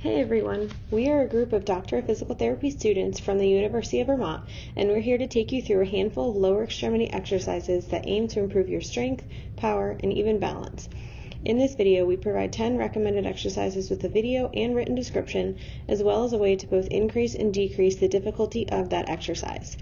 Hey everyone, we are a group of Doctor of Physical Therapy students from the University of Vermont, and we're here to take you through a handful of lower extremity exercises that aim to improve your strength, power, and even balance. In this video, we provide 10 recommended exercises with a video and written description, as well as a way to both increase and decrease the difficulty of that exercise.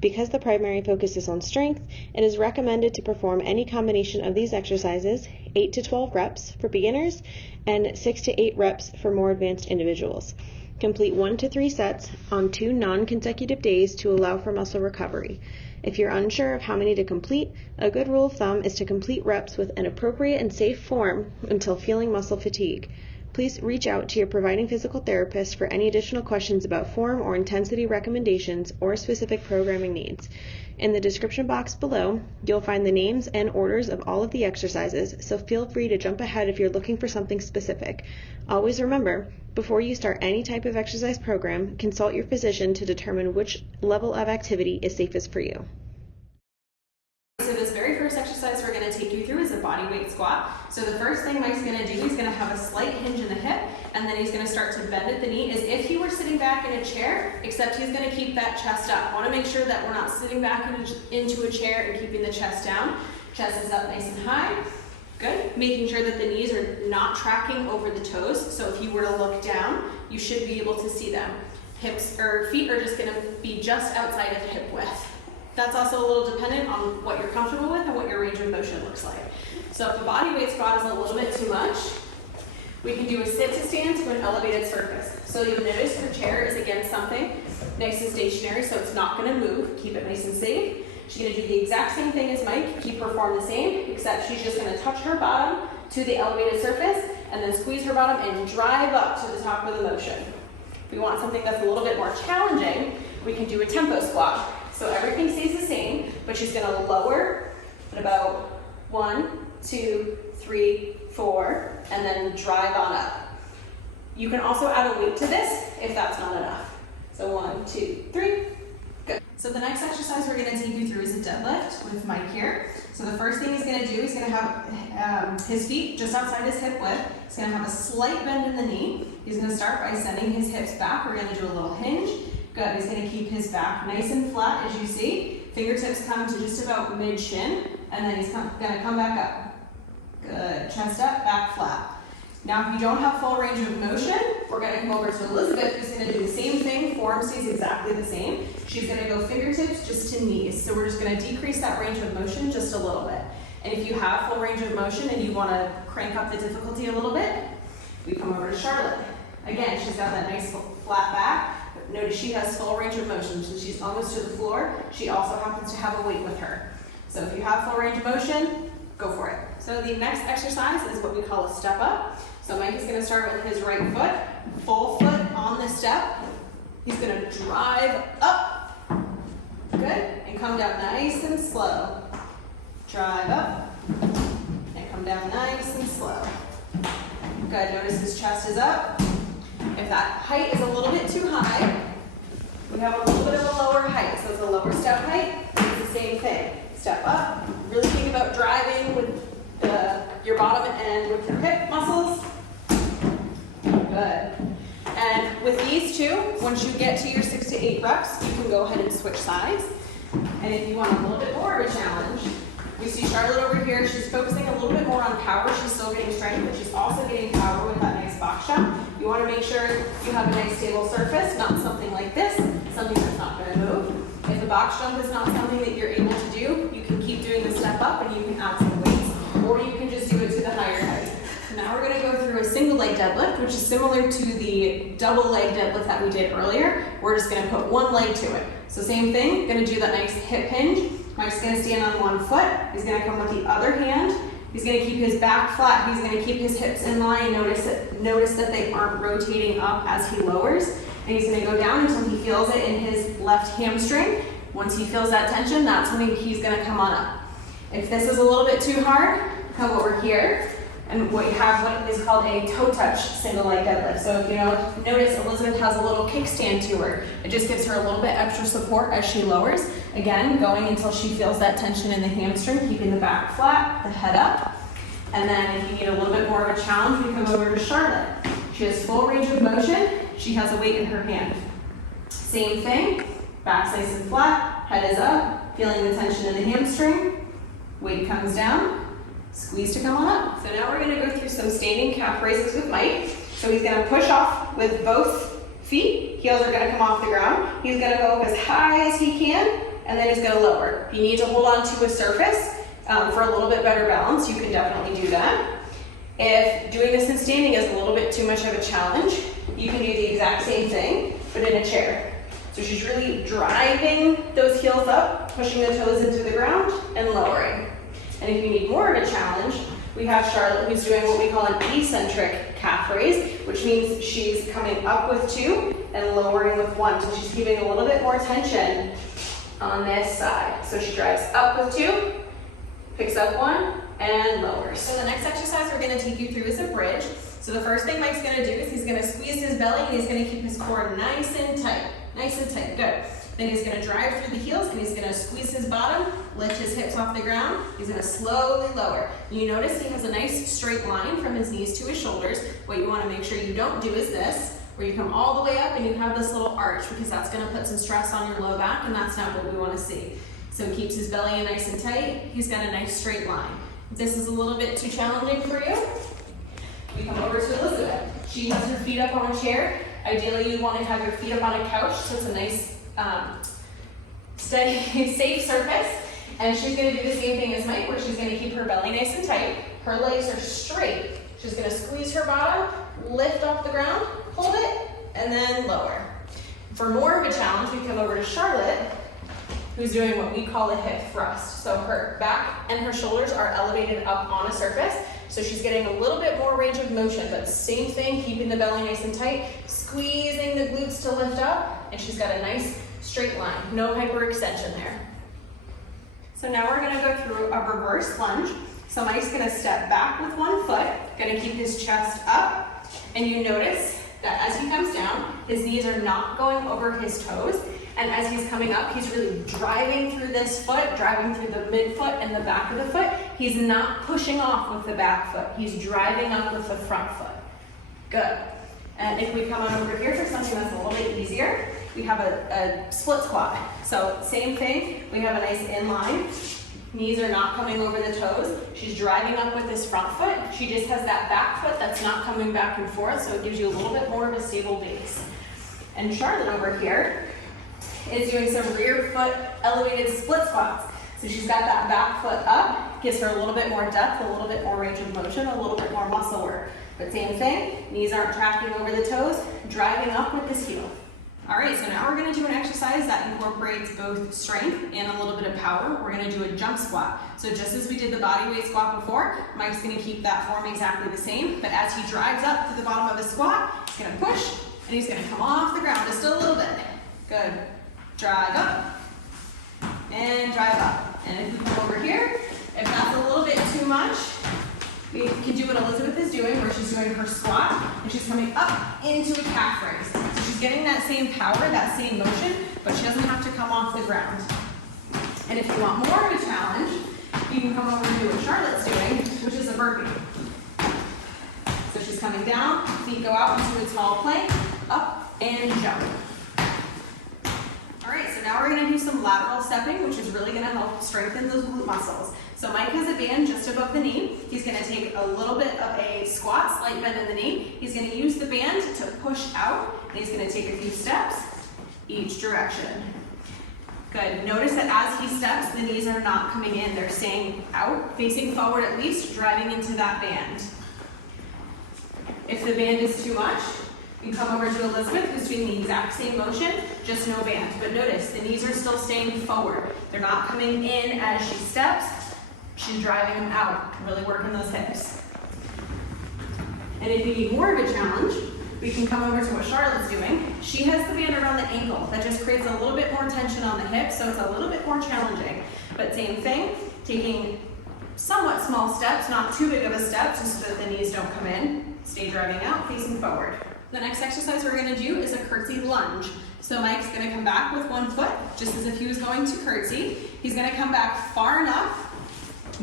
Because the primary focus is on strength, it is recommended to perform any combination of these exercises, 8 to 12 reps for beginners and 6 to 8 reps for more advanced individuals. Complete 1 to 3 sets on 2 non-consecutive days to allow for muscle recovery. If you're unsure of how many to complete, a good rule of thumb is to complete reps with an appropriate and safe form until feeling muscle fatigue. Please reach out to your providing physical therapist for any additional questions about form or intensity recommendations or specific programming needs. In the description box below, you'll find the names and orders of all of the exercises, so feel free to jump ahead if you're looking for something specific. Always remember, before you start any type of exercise program, consult your physician to determine which level of activity is safest for you. So this very first exercise we're going to take you through is a body weight squat. So the first thing Mike's going to do, he's going to have a slight hinge in the hip, and then he's going to start to bend at the knee as if he were sitting back in a chair, except he's going to keep that chest up. I want to make sure that we're not sitting back into a chair and keeping the chest down. Chest is up nice and high. Good. Making sure that the knees are not tracking over the toes. So if you were to look down, you should be able to see them. Hips or feet are just going to be just outside of hip width. That's also a little dependent on what you're comfortable with and what your range of motion looks like. So if the body weight squat is a little bit too much, we can do a sit to stand to an elevated surface. So you'll notice her chair is against something nice and stationary, so it's not going to move. Keep it nice and safe. She's going to do the exact same thing as Mike, keep her form the same, except she's just going to touch her bottom to the elevated surface and then squeeze her bottom and drive up to the top of the motion. If we want something that's a little bit more challenging, we can do a tempo squat. So everything stays the same, but she's going to lower at about 1, 2, 3, 4, and then drive on up. You can also add a weight to this if that's not enough. So 1, 2, 3, good. So the next exercise we're going to take you through is a deadlift with Mike here. So the first thing he's going to do, he's going to have his feet just outside his hip width. He's going to have a slight bend in the knee. He's going to start by sending his hips back. We're going to do a little hinge. Good, he's going to keep his back nice and flat as you see. Fingertips come to just about mid-shin, and then he's going to come back up. Good, chest up, back flat. Now if you don't have full range of motion, we're going to come over to Elizabeth, who's going to do the same thing. Form stays exactly the same. She's going to go fingertips just to knees. So we're just going to decrease that range of motion just a little bit. And if you have full range of motion and you want to crank up the difficulty a little bit, we come over to Charlotte. Again, she's got that nice flat back. Notice she has full range of motion, so she's almost to the floor. She also happens to have a weight with her. So if you have full range of motion, go for it. So the next exercise is what we call a step up. So Mike is going to start with his right foot, full foot on the step. He's going to drive up, good, and come down nice and slow. Drive up, and come down nice and slow. Good, notice his chest is up. If that height is a little bit too high, we have a little bit of a lower height. So it's a lower step height, it's the same thing. Step up, really think about driving with your bottom and with your hip muscles. Good. And with these two, once you get to your 6 to 8 reps, you can go ahead and switch sides. And if you want a little bit more of a challenge, we see Charlotte over here, she's focusing a little bit more on power. She's still getting strength, but she's also getting power with that nice box jump. You want to make sure you have a nice stable surface, not something like this, something that's not going to move. If the box jump is not something that you're able to do, you can keep doing the step up and you can add some weights, or you can just do it to the higher height. Now we're going to go through a single leg deadlift, which is similar to the double leg deadlift that we did earlier. We're just going to put one leg to it. So same thing, going to do that nice hip hinge. Mike's going to stand on one foot. He's going to come with the other hand. He's going to keep his back flat. He's going to keep his hips in line. Notice that they aren't rotating up as he lowers. And he's going to go down until he feels it in his left hamstring. Once he feels that tension, that's when he's going to come on up. If this is a little bit too hard, come over here. And what you have what is called a toe touch single leg deadlift. So if you notice Elizabeth has a little kickstand to her. It just gives her a little bit extra support as she lowers. Again, going until she feels that tension in the hamstring, keeping the back flat, the head up. And then if you need a little bit more of a challenge, we come over to Charlotte. She has full range of motion. She has a weight in her hand. Same thing, back's nice and flat, head is up, feeling the tension in the hamstring. Weight comes down, squeeze to come on up. So now we're gonna go through some standing calf raises with Mike. So he's gonna push off with both feet. Heels are gonna come off the ground. He's gonna go as high as he can, and then he's gonna lower. If you need to hold on to a surface for a little bit better balance, you can definitely do that. If doing this in standing is a little bit too much of a challenge, you can do the exact same thing, but in a chair. So she's really driving those heels up, pushing the toes into the ground, and lowering. And if you need more of a challenge, we have Charlotte who's doing what we call an eccentric calf raise, which means she's coming up with 2 and lowering with 1. So she's keeping a little bit more tension on this side. So she drives up with 2, picks up 1, and lowers. So the next exercise we're gonna take you through is a bridge. So the first thing Mike's gonna do is he's gonna squeeze his belly and he's gonna keep his core nice and tight. Nice and tight, good. Then he's gonna drive through the heels and he's gonna squeeze his bottom, lift his hips off the ground. He's gonna slowly lower. You notice he has a nice straight line from his knees to his shoulders. What you wanna make sure you don't do is this, where you come all the way up and you have this little arch, because that's gonna put some stress on your low back and that's not what we wanna see. So he keeps his belly in nice and tight. He's got a nice straight line. If this is a little bit too challenging for you, we come over to Elizabeth. She has her feet up on a chair. Ideally, you want to have your feet up on a couch, so it's a nice, steady, safe surface. And she's going to do the same thing as Mike, where she's going to keep her belly nice and tight. Her legs are straight. She's going to squeeze her bottom, lift off the ground, hold it, and then lower. For more of a challenge, we come over to Charlotte, who's doing what we call a hip thrust. So her back and her shoulders are elevated up on a surface. So she's getting a little bit more range of motion, but same thing, keeping the belly nice and tight, squeezing the glutes to lift up, and she's got a nice straight line, no hyperextension there. So now we're gonna go through a reverse lunge. So Mike's gonna step back with 1 foot, gonna keep his chest up, and you notice that as he comes down, his knees are not going over his toes, and as he's coming up, he's really driving through this foot, driving through the midfoot and the back of the foot. He's not pushing off with the back foot. He's driving up with the front foot. Good. And if we come on over here for something that's a little bit easier, we have a split squat. So same thing, we have a nice inline. Knees are not coming over the toes. She's driving up with this front foot. She just has that back foot that's not coming back and forth, so it gives you a little bit more of a stable base. And Charlotte over here is doing some rear foot elevated split squats. So she's got that back foot up, gives her a little bit more depth, a little bit more range of motion, a little bit more muscle work. But same thing, knees aren't tracking over the toes, driving up with this heel. All right, so now we're gonna do an exercise that incorporates both strength and a little bit of power. We're gonna do a jump squat. So just as we did the body weight squat before, Mike's gonna keep that form exactly the same, but as he drives up to the bottom of his squat, he's gonna push, and he's gonna come off the ground just a little bit. Good. Drive up, and drive up. And if we come over here, if that's a little bit too much, we can do what Elizabeth is doing, where she's doing her squat, and she's coming up into a calf raise. So she's getting that same power, that same motion, but she doesn't have to come off the ground. And if you want more of a challenge, you can come over and do what Charlotte's doing, which is a burpee. So she's coming down, feet go out into a tall plank, up and jump. All right, so now we're gonna do some lateral stepping, which is really gonna help strengthen those glute muscles. So Mike has a band just above the knee. He's gonna take a little bit of a squat, slight bend in the knee. He's gonna use the band to push out, and he's gonna take a few steps each direction. Good, notice that as he steps, the knees are not coming in, they're staying out, facing forward at least, driving into that band. If the band is too much, you come over to Elizabeth, who's doing the exact same motion, just no band. But notice, the knees are still staying forward. They're not coming in as she steps. She's driving them out, really working those hips. And if you need more of a challenge, we can come over to what Charlotte's doing. She has the band around the ankle. That just creates a little bit more tension on the hips, so it's a little bit more challenging. But same thing, taking somewhat small steps, not too big of a step, just so that the knees don't come in. Stay driving out, facing forward. The next exercise we're gonna do is a curtsy lunge. So Mike's gonna come back with 1 foot, just as if he was going to curtsy. He's gonna come back far enough,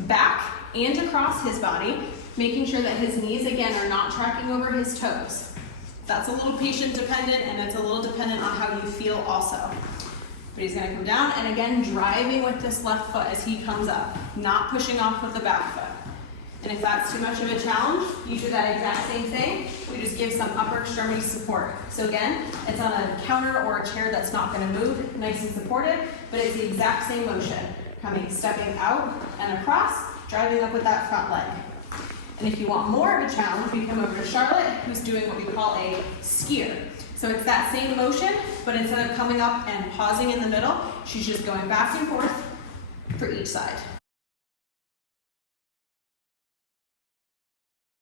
back and across his body, making sure that his knees, again, are not tracking over his toes. That's a little patient dependent, and it's a little dependent on how you feel also. But he's gonna come down, and again, driving with this left foot as he comes up, not pushing off with the back foot. And if that's too much of a challenge, you do that exact same thing. We just give some upper extremity support. So again, it's on a counter or a chair that's not gonna move, nice and supported, but it's the exact same motion. Coming, stepping out and across, driving up with that front leg. And if you want more of a challenge, we come over to Charlotte, who's doing what we call a skier. So it's that same motion, but instead of coming up and pausing in the middle, she's just going back and forth for each side.